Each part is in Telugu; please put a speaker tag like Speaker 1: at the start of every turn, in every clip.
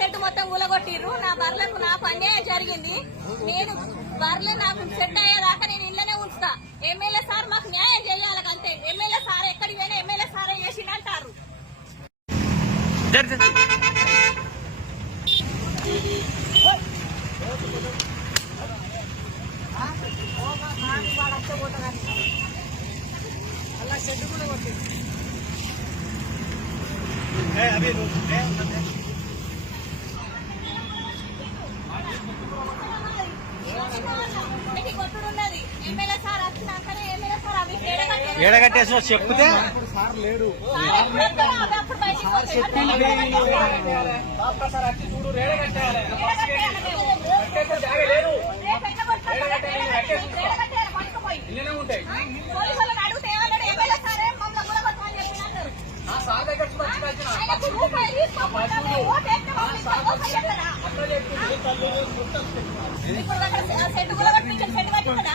Speaker 1: సెట్ మొత్తం ఊలగొట్టిర్రు. నా బర్లకు నాకు అన్యాయం జరిగింది. నేను బర్రెలు నాకు సెట్ అయ్యేదాకా నేను ఇళ్ళనే ఉంచుతా. ఎమ్మెల్యే సార్ మాకు న్యాయం చేయాలి అంతే. ఎమ్మెల్యే సార్ ఎక్కడికి పోయినా ఎమ్మెల్యే సారే చేసిండు అంటారు ఇంటికి ఇప్పుడు అక్కడ సెట్ గులగొట్టించారు, సెట్ పట్టుకుందా?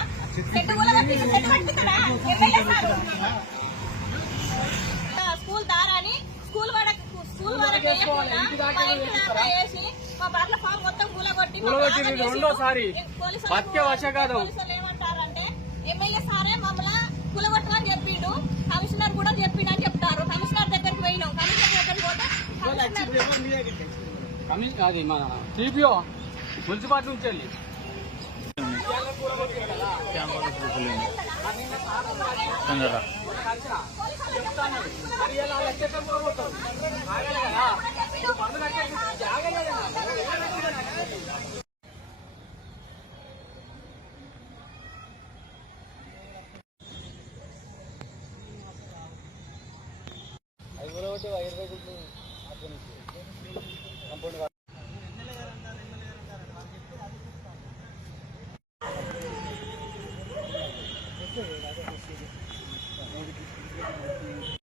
Speaker 1: స్కూల్ దారాని స్కూల్ స్కూల్ మా బర్ల ఫామ్ మొత్తం కూలగొట్టి
Speaker 2: రెండోసారి. బతికే వశ కాదు.
Speaker 1: ఏమంటారంటే ఎమ్మెల్యే సారే మమ్మల్ని కూలగొట్టమని చెప్పిండు కమిషనర్ కూడా చెప్పిండు అని చెప్తారు. కమిషనర్ దగ్గరికి పోయినాం. కమిషనర్ దగ్గరికి పోతే
Speaker 2: అది మన సిపిఓ మున్సిపాలిటీ నుంచి వెళ్ళి. క్యాంపర్ చూపలేము తొందర ఐదు ఒకటి ఐదు రూపాయలు Thank you.